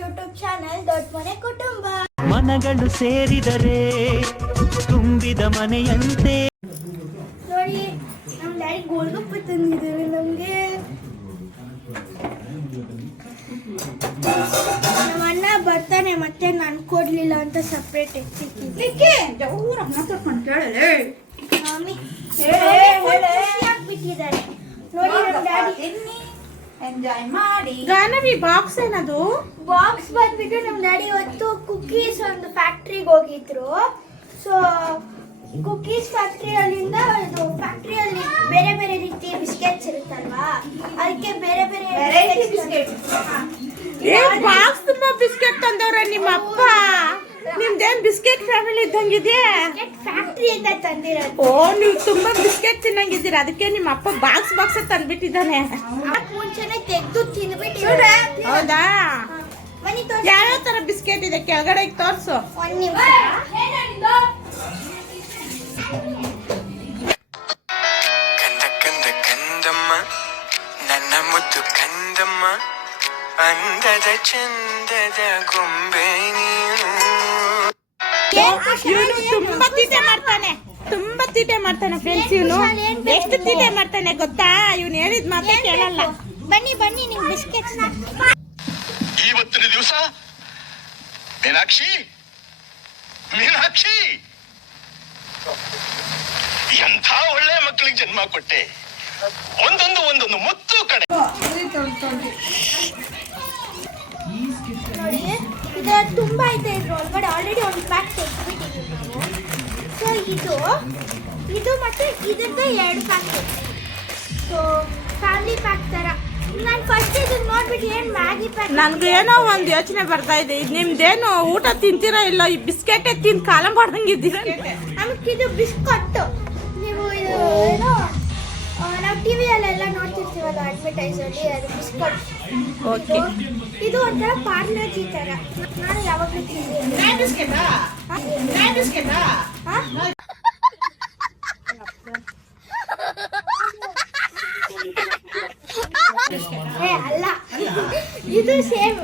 YouTube channel ದೊಡ್ಡ ಮನೆ ಕುಟುಂಬ. ಮನಗಳು ಸೇರಿದರೆ ತುಂಬಿದ ಮನೆಯಂತೆ. ನೋಡಿ ನಮ್ಮ ಡ್ಯಾಡಿ ಗೋಲ್ಗಪ್ಪ ತಂದಿದ್ದಾರೆ ನಮಗೆ. ನಮ್ಮ ಅಣ್ಣ ಬರ್ತಾನೆ ಮತ್ತೆ ನಾನು ಕೊಡ್ಲಿಲ್ಲ ಅಂತ ಸಪ್ರೇಟ್ ಎತ್ತಿಕ್ಕಿದ್ದೆ. ಮಮ್ಮಿ ಬಿಟ್ಟಿದ್ದಾರೆ ನೋಡಿ ನಮ್ಮ ಡ್ಯಾಡಿ. ಎಂಜಾಯ್ ಮಾಡಿ. ಗಾನವಿ ಬಾಕ್ಸ್ ಏನದು? ಬಾಕ್ಸ್ ಬಂದ್ಬಿಟ್ಟು ನಮ್ಮ ಡ್ಯಾಡಿ ಇವತ್ತು ಕುಕೀಸ್ ಒಂದು ಫ್ಯಾಕ್ಟ್ರಿಗೆ ಹೋಗಿದ್ರು. ಸೊ ಕುಕೀಸ್ ಫ್ಯಾಕ್ಟ್ರಿಯಲ್ಲಿಂದ ಇದು ಫ್ಯಾಕ್ಟ್ರಿಯಲ್ಲಿ ಬೇರೆ ಬೇರೆ ರೀತಿಯ ಬಿಸ್ಕೆಟ್ಸ್ ಇರುತ್ತಲ್ವಾ, ಅದಕ್ಕೆ ಬೇರೆ ಬೇರೆ ಬಿಸ್ಕೆಟ್. ಬಾಕ್ಸ್ ತುಂಬಾ ಬಿಸ್ಕೆಟ್ ತಂದವ್ರೆ ನಿಮ್ಮ ಅಪ್ಪ. ನಿಮ್ದೇನ್ ಬಿಸ್ಕೆಟ್ ಫ್ಯಾಮಿಲಿ ಇದ್ದಂಗಿದೆ. ಫ್ಯಾಕ್ಟ್ರಿ ಅಂತ ತಂದಿರೋದು. ಓ, ನೀವು ತುಂಬಾ ಬಿಸ್ಕೆಟ್ ತಿನ್ನಂಗಿದ್ದೀರಾ, ಅದಕ್ಕೆ ನಿಮ್ಮ ಅಪ್ಪ ಬಾಕ್ಸ್ ಬಾಕ್ಸ್ ತಂದ್ಬಿಟ್ಟಿದ್ದಾನೆ. ಮುಂಚೆನೆ ತೆಗೆದು ತಿಂದ್ಬಿಟ್ಟಿದ್ರೆ. ಹೌದಾ? ಬನ್ನಿ ಯಾವ ತರ ಬಿಸ್ಕೆಟ್ ಇದೆ ಕೆಳಗಡೆ ತೋರ್ಸು. ಒಂದ್ ನಿಮಿಷ. ಕಂದ ಕಂದ ಕಂದಮ್ಮ ನನ್ನ ಮುದ್ದು ಕಂದಮ್ಮ, ಅಂದದ ಚಂದದ ಗೊಂಬೆ ನೀನು. ಇವನು ತುಂಬಾ ತೀಟೆ ಮಾಡ್ತಾನೆ ಫ್ರೆಂಡ್ಸ್. ಇವನು ಎಷ್ಟು ತೀಟೆ ಮಾಡ್ತಾನೆ ಗೊತ್ತಾ? ಇವನು ಹೇಳಿದ ಮಾತೇ ಕೇಳಲ್ಲ. ಬನ್ನಿ ಬನ್ನಿ ನಿಮ್ ಬಿಸ್ಕೆಟ್ಸ್. ಇವತ್ತಿನ ದಿವಸ ಮೀನಾಕ್ಷಿ ಎಂಥ ಒಳ್ಳೆ ಮಕ್ಕಳಿಗೆ ಜನ್ಮ ಕೊಟ್ಟೆ. ಒಂದೊಂದು ಮುತ್ತು ಕಡೆ. ನೋಡಿ ಇದು ತುಂಬಾ ಇದೆ. ಇದ್ರ ಒಳಗಡೆ ಆಲ್ರೆಡಿ ಒಂದು ಪ್ಯಾಕ್ ತೆಗೆದ್ಬಿಟ್ಟಿದ್ದೀವಿ ನಾವು. ಸೊ ಇದು ಮತ್ತೆ ಇದ್ರದ್ದು 2 ಪ್ಯಾಕ್. ಸೊ ಫ್ಯಾಮಿಲಿ ಪ್ಯಾಕ್ ತರ. ನಾನು ಫಸ್ಟ್ ಇದನ್ನ ನೋಡ್ಬಿಟ್ಟು ಏನ್ ಮ್ಯಾಗಿ ಪ್ಯಾಕ್. ನನ್ಗೆ ಏನೋ ಒಂದು ಯೋಚನೆ ಬರ್ತಾ ಇದೆ. ನಿಮ್ದೇನು ಊಟ ತಿಂತೀರಾ ಇಲ್ಲ? ಈ ಬಿಸ್ಕೆಟೇ ತಿಂದು ಕಾಲ ಮಾಡ್ದಂಗಿದ್ದೀರಾ. ನಮ್ಗೆ ಇದು ಬಿಸ್ಕಟ್. ನೀವು ಇದು ಏನೋ ನಾವು ಟಿವಿಯಲ್ಲೆಲ್ಲ ನೋಡ್ತಿರ್ತೀವಲ್ಲ ಅಡ್ವರ್ಟೈಸಲ್ಲಿ, ಅದು ಬಿಸ್ಕಟ್. ಓಕೆ. ಇದು ಒಂಥರ ಪಾರ್ಲರ್ಜಿ ತರ. ನಾನು ಯಾವಾಗಲೂ ತಿಂತೀನಿ. ಅಲ್ಲ, ಇದು ಸೇಮ್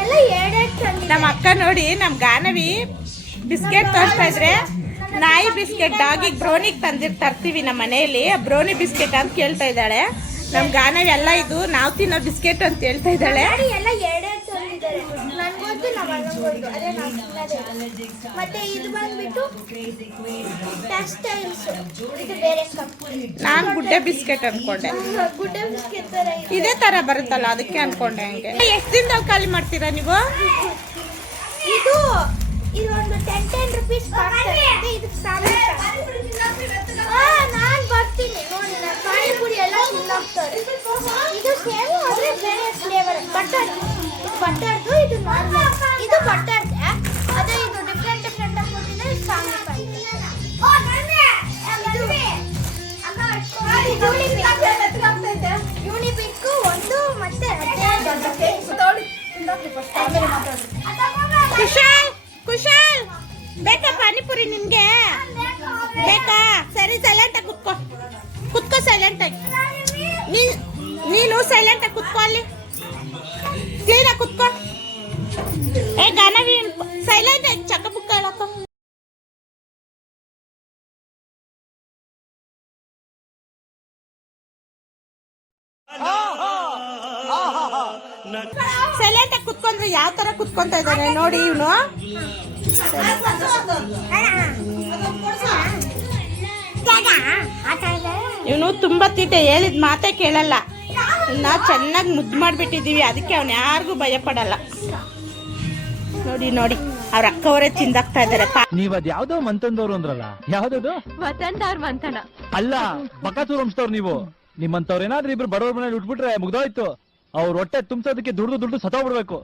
ಎಲ್ಲ 2 ನಮ್ಮ ಅಕ್ಕ ನೋಡಿ, ನಮ್ ಗಾನವಿ ಬಿಸ್ಕೆಟ್ ತೋರಿಸ್ತಾ ಇದ್ರೆ ನಾಯಿ ಬಿಸ್ಕೆಟ್ ಡಾಗಿಗೆ ಬ್ರೌನಿಗೆ ತರ್ತೀವಿ ನಮ್ಮ ಮನೆಯಲ್ಲಿ. ಬ್ರೌನಿ ಬಿಸ್ಕೆಟ್ ಅಂತ ಕೇಳ್ತಾ ಇದ್ದಾಳೆ. ನಮ್ ಗಾನವಿ ಎಲ್ಲ ಇದು ನಾವು ತಿನ್ನೋ ಬಿಸ್ಕೆಟ್ ಅಂತ ಹೇಳ್ತಾ ಇದ್ದಾಳೆ. ಎಲ್ಲ 2 ತಂದಿದ್ದಾರೆ. ನನ್ಗೊಂದು ನಮ್ಮ ಅಣ್ಣಂಗೊಂದು. ಅದೇ ನಾವು ತಿನ್ನೋದು. ಮತ್ತೆ ಇದು ಬಂದ್ಬಿಟ್ಟು ಟೆಕ್ಸ್ಟೈಲ್ಸ್. ಇದು ಬೇರೆ ಕಂಪನಿ. ನಾನು ಗುಡ್ಡೆ ಬಿಸ್ಕೆಟ್ ಅನ್ಕೊಂಡೆ. ಗುಡ್ಡೆ ಬಿಸ್ಕೆಟ್ ತರ ಇದೇ ತರ ಬರುತ್ತಲ್ಲ, ಅದಕ್ಕೆ ಅನ್ಕೊಂಡೆ. ಹಂಗೆ ಎಷ್ಟು ದಿನದಲ್ಲಿ ಖಾಲಿ ಮಾಡ್ತೀರಾ ನೀವು? ಇದು ಒಂದು 10 ರೂಪೀಸ್ ಬರ್ತದೆ. ಇದಕ್ಕೆ ನಾನು ಬರ್ತೀನಿ ನೋಡಿ. ನಾನು ಪಾನಿಪುರಿ ಎಲ್ಲ ತಿನ್ನೋಗ್ತಾರೆ. ಇದು ಸೇಮ್ ಆದರೆ ಬೇರೆ ಫ್ಲೇವರ್. ಬಟರ್ದು ಇದು ನಾರ್ಮಲ್. ಇದು ಬಟರ್ದೆ. ಅದೇ ಇದು ಡಿಫ್ರೆಂಟ್ ಆಗಿ ಕೊಟ್ಟಿದ್ರೆ ಸಾಂಗ್ ಯೂನಿಬಿಕ್ ಒಂದು ಮತ್ತೆ ಕುಶಾಲ್ ಬೇಕಾ ಪಾನಿಪುರಿ ನಿಮ್ಗೆ? ಬೇಕಾ? ಸರಿ, ಸೈಲೆಂಟ್ ಆಗಿ ಕುತ್ಕೋ ಸೈಲೆಂಟ್ ಆಗಿ. ನೀನು ಸೈಲೆಂಟ್ ಆಗಿ ಕುತ್ಕೋ, ಅಲ್ಲಿ ಕ್ಲೀನ್ ಆಗಿ ಕುತ್ಕೋ. ಏ ಗಾನವಿ, ಸೈಲೆಂಟ್ ಆಗಿ ಚಕ್ಕ ಬುಕ್ಕ ಹೇಳಕ್ಕ. ಸೈಲೆಂಟ್ ಆಗಿ ಕುತ್ಕೊಂಡ್ರೆ ಯಾವ ತರ ಕುತ್ಕೊಂತ ಇದ್ದಾನೆ ನೋಡಿ ಇವನು. ಇವನು ತುಂಬಾ ತೀಟೆ, ಹೇಳಿದ ಮಾತೇ ಕೇಳಲ್ಲ. ನಾವು ಚೆನ್ನಾಗಿ ಮುದ್ದು ಮಾಡ್ಬಿಟ್ಟಿದೀವಿ, ಅದಕ್ಕೆ ಅವ್ನು ಯಾರಿಗೂ ಭಯ ಪಡಲ್ಲ. ನೋಡಿ ನೋಡಿ, ಅವ್ರ ಅಕ್ಕವರೇ ತಿಂದಾಕ್ತಾ ಇದಾರೆ. ನೀವ್ ಅದ್ ಯಾವ್ದೋ ಮಂತಂದವ್ರು ಅಂದ್ರಲ್ಲ, ಯಾವ್ದದು? ಮಂತನ ಅಲ್ಲ, ಬಕಾಸೂರ್ ವಂಶದವ್ರು ನೀವು. ನಿಮ್ಮಂತವ್ರ ಏನಾದ್ರೂ ಇಬ್ರು ಬಡವ್ರ ಮನೇಲಿ ಉಟ್ಬಿಟ್ರೆ ಮುಗ್ದೋಯ್ತು. ಅವ್ರ ಹೊಟ್ಟೆ ತುಂಬಿಸೋದಕ್ಕೆ ದುಡ್ದು ಸತ್ತೋಗ್ಬಿಡ್ಬೇಕು.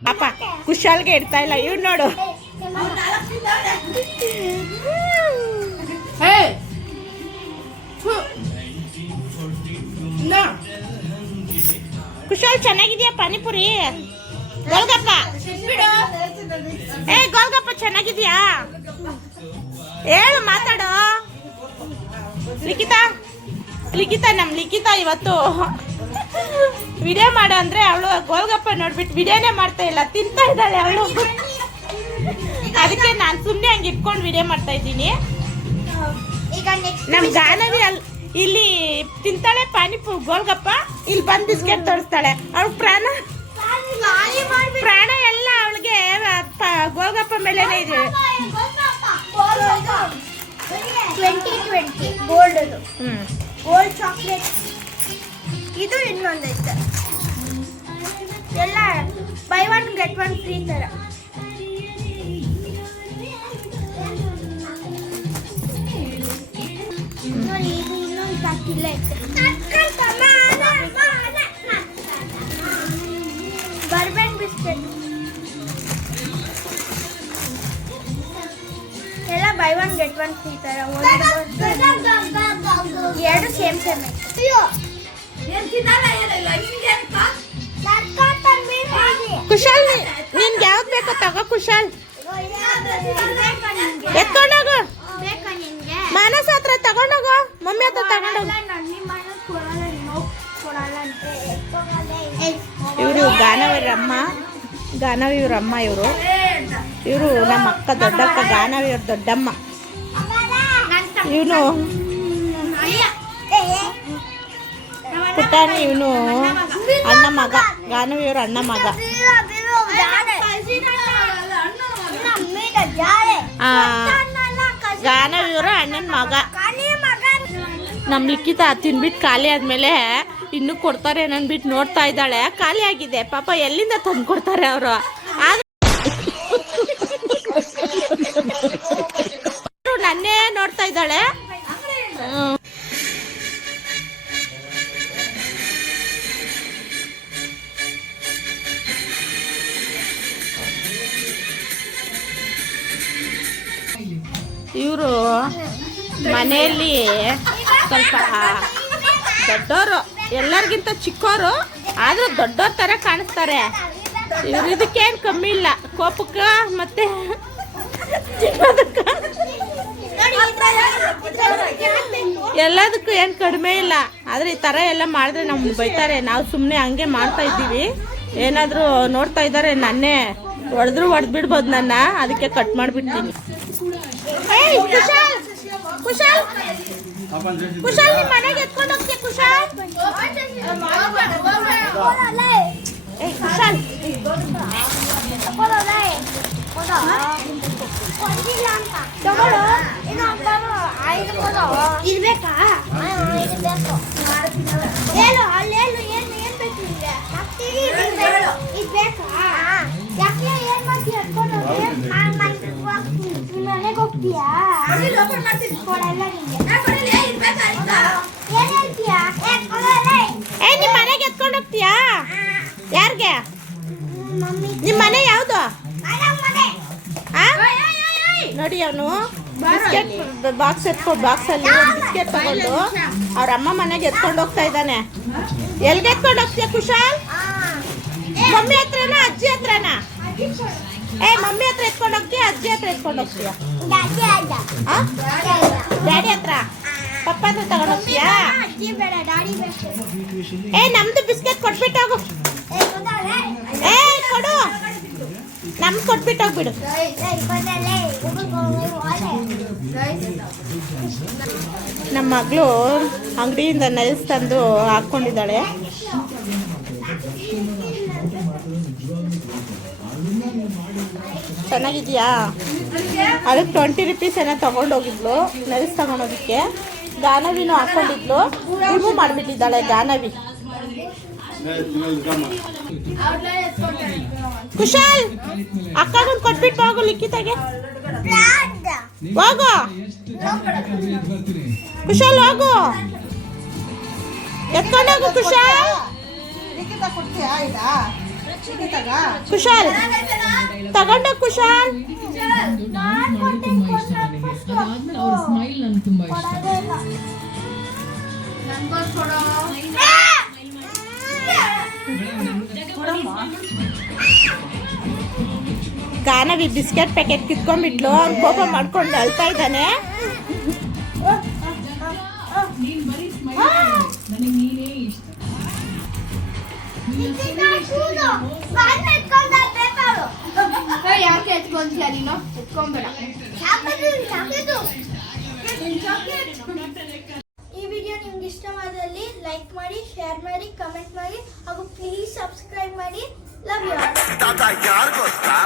ಪಾಪ ಕುಶಾಲ್ಗೆ ಇಡ್ತಾ ಇಲ್ಲ. ಇವ್ ನೋಡು, ಕುಶಾಲ್ ಚೆನ್ನಾಗಿದ್ಯಾ ಪಾನಿಪುರಿ? ಗೋಲ್ಗಪ್ಪ ಗೋಲ್ಗಪ್ಪ ಚೆನ್ನಾಗಿದ್ಯಾ? ಹೇಳು, ಮಾತಾಡು. ಲಿಖಿತಾ ನಮ್ ಲಿಖಿತಾ ಇವತ್ತು ವಿಡಿಯೋ ಮಾಡು ಅಂದ್ರೆ ಅವಳು ಗೋಲ್ಗಪ್ಪ ನೋಡ್ಬಿಟ್ಟು ವಿಡಿಯೋನೇ ಮಾಡ್ತಾ ಇಲ್ಲ, ತಿಂತಾ ಇದ್ದಾಳೆ ಅವಳು. ಅದಕ್ಕೆ ನಾನು ಸುಮ್ಮನೆ ಹಂಗೆ ಇಟ್ಕೊಂಡು ವಿಡಿಯೋ ಮಾಡ್ತಾ ಇದ್ದೀನಿ. ಈಗ ನೆಕ್ಸ್ಟ್ ನಮ್ ಗಾನವಿ ಇಲ್ಲಿ ತಿಂತಾಳೆ ಪಾನಿಪುರಿ ಗೋಲ್ಗಪ್ಪ, ಇಲ್ಲಿ ಬಂದು ಬಿಸ್ಕೆಟ್ ತೋರಿಸ್ತಾಳೆ. ಅವಳು ಪ್ರಾಣ ಎಲ್ಲ ಅವಳಿಗೆ ಗೋಲ್ಗಪ್ಪ ಮೇಲೇನೆ ಇದೆ. 2020 ಗೋಲ್ಡ್ ಅದು, ಗೋಲ್ಡ್ ಚಾಕ್ಲೇಟ್. ಇದು ಇನ್ನೊಂದೈತೆ, ಎಲ್ಲ ಬೈ 1 get 1 ಫ್ರೀ ತರ. ನೋಡಿ ಇದು ಇನ್ನೊಂದು ಪ್ಯಾಕ್ ಇಲ್ಲ ಐತೆ. ಬರ್ಬನ್ ಬಿಸ್ಕೆಟ್ ಎಲ್ಲ ಬೈ 1 get 1 ಫ್ರೀ ತರ. ಎರಡು ಸೇಮ್ ಸೇಮ್ ಕುಶಾಲ್ ನಿನ್ಗೆ ಯಾವ್ದು ಬೇಕೋ ತಗೋ ಕುಶಾಲ್, ಎತ್ಕೊಂಡೋಗು. ಬೇಕಾ ನಿನ್ಗೆ? ಮಾನಸ ಹತ್ರ ತಗೊಂಡೋಗು, ಮಮ್ಮಿ ಹತ್ರ ತಗೊಂಡೋಗು. ಇವರು ಗಾನವಿಯವ್ರ ಅಮ್ಮ, ಇವರು ನಮ್ಮ ಅಕ್ಕ ದೊಡ್ಡಕ್ಕ, ಗಾನವಿಯವ್ರ ದೊಡ್ಡಮ್ಮ. ಇವನು ಪುಟಾಣಿ, ಇವನು ಅಣ್ಣ ಮಗ, ಗಾನವಿಯವ್ರ ಅಣ್ಣ ಮಗ. ಗಾನವಿಯವ್ರ ಅಣ್ಣನ ಮಗ. ನಮ್ಮ ಲಿಖಿತ ತಿನ್ಬಿಟ್ಟು ಖಾಲಿ ಆದ್ಮೇಲೆ ಇನ್ನೂ ಕೊಡ್ತಾರೆ ನನ್ಬಿಟ್ಟು ನೋಡ್ತಾ ಇದ್ದಾಳೆ. ಖಾಲಿ ಆಗಿದೆ ಪಾಪ, ಎಲ್ಲಿಂದ ತಂದು ಕೊಡ್ತಾರೆ ಅವರು. ನನ್ನೇ ನೋಡ್ತಾ ಇದ್ದಾಳೆ. ಇವರು ಮನೆಯಲ್ಲಿ ಸ್ವಲ್ಪ ದೊಡ್ಡವರು, ಎಲ್ಲರಿಗಿಂತ ಚಿಕ್ಕವರು, ಆದ್ರೂ ದೊಡ್ಡವ್ರ ತರ ಕಾಣಿಸ್ತಾರೆ. ಇವ್ರು ಇದಕ್ಕೇನು ಕಮ್ಮಿ ಇಲ್ಲ, ಕೋಪಕ್ಕ ಮತ್ತೆ ಎಲ್ಲದಕ್ಕೂ ಏನು ಕಡಿಮೆ ಇಲ್ಲ. ಆದ್ರೆ ಈ ತರ ಎಲ್ಲ ಮಾಡಿದ್ರೆ ನಮ್ಗೆ ಬೈತಾರೆ. ನಾವು ಸುಮ್ಮನೆ ಹಂಗೆ ಮಾಡ್ತಾ ಇದ್ದೀವಿ. ಏನಾದರೂ ನೋಡ್ತಾ ಇದ್ದಾರೆ, ನನ್ನೇ ಹೊಡೆದು ಬಿಡ್ಬೋದು ನನ್ನ, ಅದಕ್ಕೆ ಕಟ್ ಮಾಡಿಬಿಡ್ತೀನಿ. ಕುಶಾಲ್ ಕುಶಾಲ್ ನಿಮ್ಮ ಮನೆಗೆ ಎತ್ಕೊಂಡು ಹೋಗ್ತೀಯ ಕುಶಾಲ್? ಕುಶಾಲ್ ಇದು ಬೇಕಾ? ಹೇಳು, ಅಲ್ಲೇಳು, ಏನು ಬೇಕು ನಿಮಗೆ? ಇದು ಬೇಕಾ? ಯಾಕೆ ಏನು ಮಾಡ್ತೀಯ? ಮನೆಗೆ ಹೋಗ್ತೀಯಾ? ಕೊಡಲ್ಲ ನಿಂಗೆ. ಏನು ಹೇಳ್ತೀಯಾ? ನಿಮ್ಮ ಮನೆಗೆ ಎತ್ಕೊಂಡು ಹೋಗ್ತೀಯಾ? ಯಾರಿಗೆ? ನಿಮ್ಮ ಮನೆ ಯಾವುದು? ನೋಡಿ, ಅವನು ಬಿಸ್ಕೆಟ್ ಬಾಕ್ಸ್ ಬಾಕ್ಸಲ್ಲಿ ಒಂದು ಬಿಸ್ಕೆಟ್ ತಗೊಂಡು ಅವ್ರ ಅಮ್ಮ ಮನೆಗೆ ಎತ್ಕೊಂಡು ಹೋಗ್ತಾ ಇದ್ದಾನೆ. ಎಲ್ಲಿಗೆ ಎತ್ಕೊಂಡು ಹೋಗ್ತೀಯ ಕುಶಾಲ್? ಮಮ್ಮಿ ಹತ್ರನ ಅಜ್ಜಿ ಹತ್ರನ? ಮಮ್ಮಿ ಹತ್ರ ಎತ್ಕೊಂಡು ಹೋಗ್ತೀಯ, ಅಜ್ಜಿ ಹತ್ರ ಎತ್ಕೊಂಡು ಹೋಗ್ತೀಯ? ಡ್ಯಾಡಿ ಹತ್ರ, ಪಪ್ಪ ಹತ್ರ ತಗೊಂಡು ಹೋಗ್ತೀಯಾ? ನಮ್ದು ಬಿಸ್ಕೆಟ್ ಕೊಟ್ಬಿಟ್ಟು ಹೋಗು. ಕೊಡು, ನಮ್ದು ಕೊಟ್ಬಿಟ್ಟು ಹೋಗ್ಬಿಡು. ನಮ್ಮ ಮಗಳು ಅಂಗಡಿಯಿಂದ ನೈಸ್ ತಂದು ಹಾಕ್ಕೊಂಡಿದ್ದಾಳೆ. ಚೆನ್ನಾಗಿದೆಯಾ? ಅದಕ್ಕೆ 20 ರೂಪೀಸ್ ಏನೋ ತೊಗೊಂಡೋಗಿದ್ಲು ನೈಸ್ ತಗೊಂಡೋದಕ್ಕೆ. ಗಾನವಿನೂ ಹಾಕ್ಕೊಂಡಿದ್ಲು, ರಿಮೂವ್ ಮಾಡಿಬಿಟ್ಟಿದ್ದಾಳೆ ಗಾನವಿ. ಕುಶಾಲ್ ಅಕ್ಕಗೊಂದು ಕೊಟ್ಬಿಟ್ಟು ಹೋಗು, ಲಿಖಿತಾಗೆ ಹೋಗು. ಕುಶಾಲ್ ಹೋಗು, ಎತ್ಕೊಂಡೋಗು ಕುಶಾಲ್. ಕುಶಾಲ್ ತಗೊಂಡೋಗ್ ಕುಶಾಲ್. ಅವ್ರ ಸ್ಮೈಲ್ ನನ್ಗೆ ತುಂಬಾ ಇಷ್ಟ. ಗಾನವಿ ಬಿಸ್ಕೆಟ್ ಪ್ಯಾಕೆಟ್ ಕಿತ್ಕೊಂಡ್ಬಿಟ್ಲು. ಅವ್ನು ಕೋಪ ಮಾಡ್ಕೊಂಡು ಅಳ್ತಾ ಇದ್ದಾನೆ. ನೀನ್ ಬರೀ ಸ್ಮೈಲ್, ನನಗೆ ನೀನೇ ಇಷ್ಟ. ಯಾಕೆ ಎತ್ಕೊಂತೀಯ ನೀನು? ಎತ್ಕೊಂಬೇಡ. ಈ ವಿಡಿಯೋ ನಿಮ್ಗೆ ಇಷ್ಟವಾದಲ್ಲಿ ಲೈಕ್ ಮಾಡಿ, ಶೇರ್ ಮಾಡಿ, ಕಮೆಂಟ್ ಮಾಡಿ ಹಾಗೂ ಪ್ಲೀಸ್ ಸಬ್ಸ್ಕ್ರೈಬ್ ಮಾಡಿ. Love you. ಯಾರು ಗೊತ್ತಾ